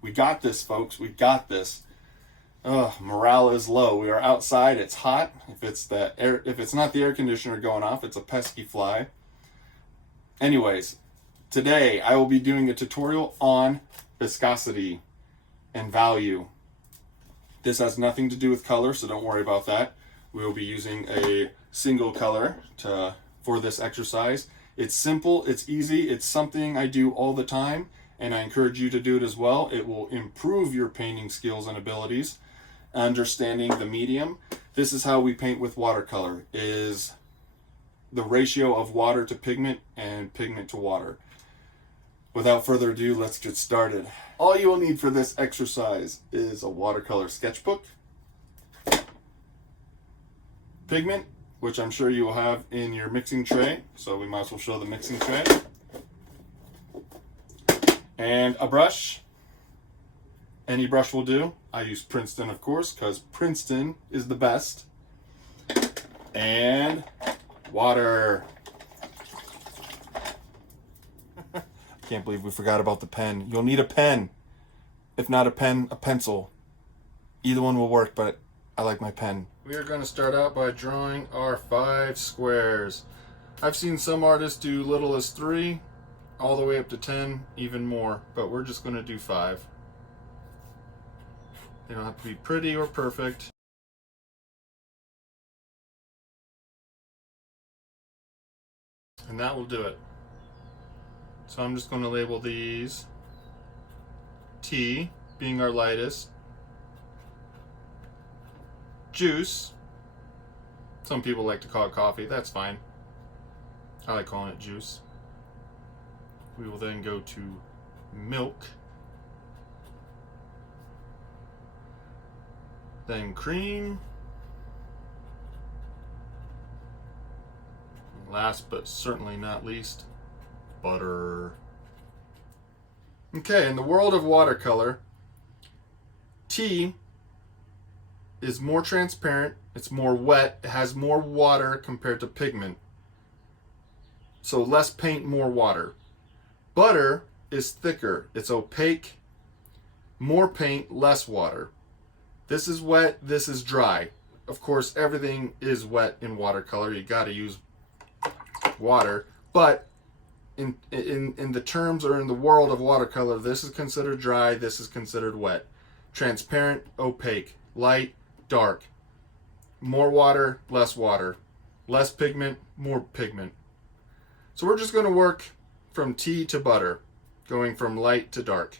We got this, folks. We got this. Ugh, morale is low. We are outside. It's hot. If it's not the air conditioner going off, it's a pesky fly. Anyways, today I will be doing a tutorial on viscosity and value. This has nothing to do with color, so don't worry about that. We will be using a single color for this exercise. It's simple, it's easy, it's something I do all the time, and I encourage you to do it as well. It will improve your painting skills and abilities. Understanding the medium. This is how we paint with watercolor, is the ratio of water to pigment and pigment to water. Without further ado, let's get started. All you will need for this exercise is a watercolor sketchbook, pigment, which I'm sure you will have in your mixing tray, so we might as well show the mixing tray, and a brush. Any brush will do. I use Princeton, of course, because Princeton is the best. And water. Can't believe we forgot about the pen. You'll need a pen. If not a pen, a pencil. Either one will work, but I like my pen. We are going to start out by drawing our 5 squares. I've seen some artists do little as 3, all the way up to 10, even more, but we're just going to do 5. They don't have to be pretty or perfect. And that will do it. So I'm just going to label these T, being our lightest. Juice. Some people like to call it coffee. That's fine. I like calling it juice. We will then go to milk. Then cream. Last but certainly not least, butter. Okay, in the world of watercolor, tea is more transparent, it's more wet, it has more water compared to pigment. So less paint, more water. Butter is thicker, it's opaque, more paint, less water. This is wet, this is dry. Of course, everything is wet in watercolor. You gotta use water, but in the terms or in the world of watercolor, this is considered dry, this is considered wet. Transparent, opaque, light, dark. More water, less water. Less pigment, more pigment. So we're just going to work from tea to butter, going from light to dark.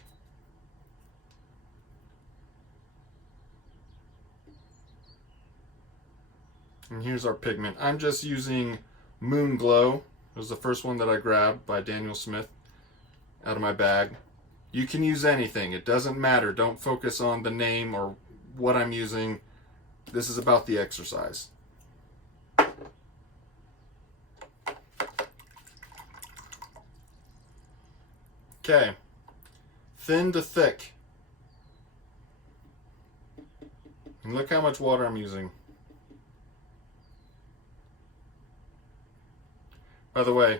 And here's our pigment. I'm just using Moon Glow. It was the first one that I grabbed by Daniel Smith out of my bag. You can use anything. It doesn't matter. Don't focus on the name or what I'm using. This is about the exercise. Okay. Thin to thick. And look how much water I'm using. By the way,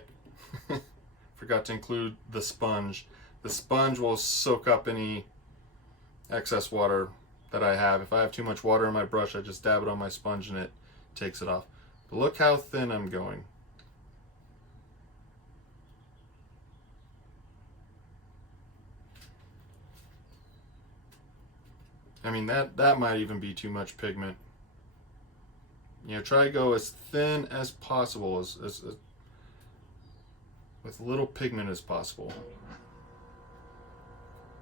forgot to include the sponge. The sponge will soak up any excess water that I have. If I have too much water in my brush, I just dab it on my sponge and it takes it off. But look how thin I'm going. I mean, that might even be too much pigment. You know, try to go as thin as possible, as with little pigment as possible.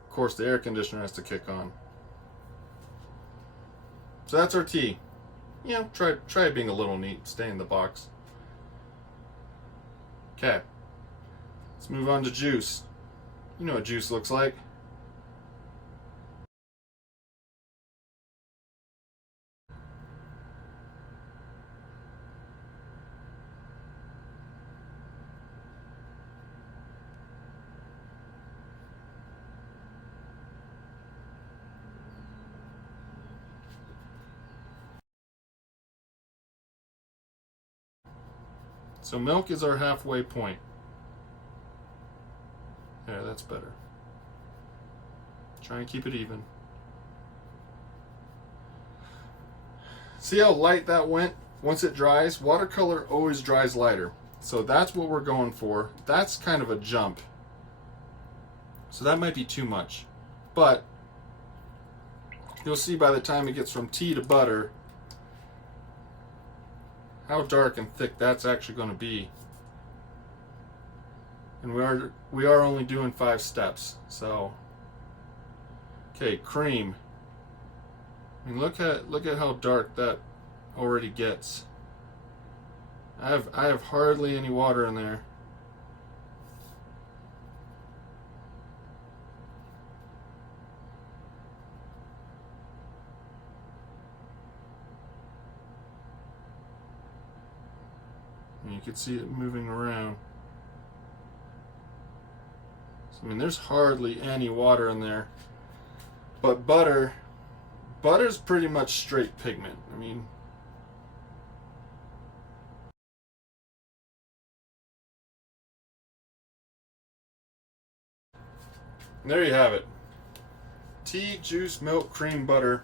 Of course, the air conditioner has to kick on. So that's our tea. You know, try being a little neat. Stay in the box. Okay. Let's move on to juice. You know what juice looks like. So milk is our halfway point. There, that's better. Try and keep it even. See how light that went? Once it dries, watercolor always dries lighter. So that's what we're going for. That's kind of a jump. So that might be too much. But you'll see by the time it gets from tea to butter how dark and thick that's actually going to be. And we are only doing 5 steps. So okay, cream. I mean, look at how dark that already gets. I have hardly any water in there. And you can see it moving around. So, I mean, there's hardly any water in there. But butter's pretty much straight pigment. I mean, there you have it. Tea, juice, milk, cream, butter.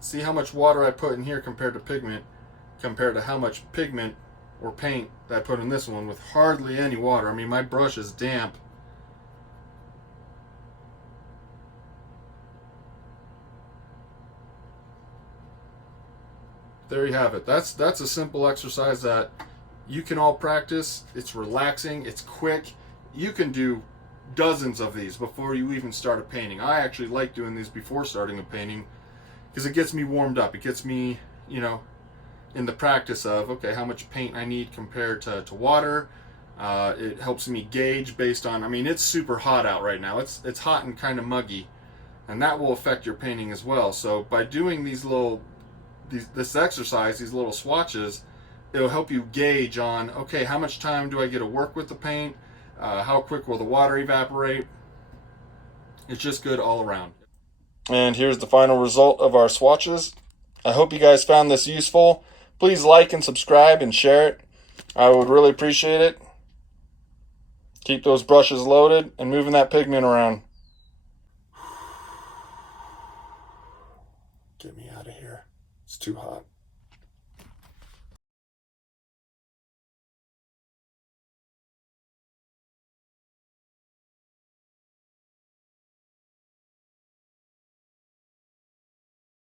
See how much water I put in here compared to pigment, compared to how much pigment or paint that I put in this one with hardly any water. I mean, my brush is damp. There you have it. That's a simple exercise that you can all practice. It's relaxing, it's quick. You can do dozens of these before you even start a painting. I actually like doing these before starting a painting because it gets me warmed up. It gets me, you know, in the practice of, okay, how much paint I need compared to water. It helps me gauge based on, I mean, it's super hot out right now. It's hot and kind of muggy, and that will affect your painting as well. So by doing this exercise, these little swatches, it'll help you gauge on, okay, how much time do I get to work with the paint? How quick will the water evaporate? It's just good all around. And here's the final result of our swatches. I hope you guys found this useful. Please like and subscribe and share it. I would really appreciate it. Keep those brushes loaded and moving that pigment around. Get me out of here. It's too hot.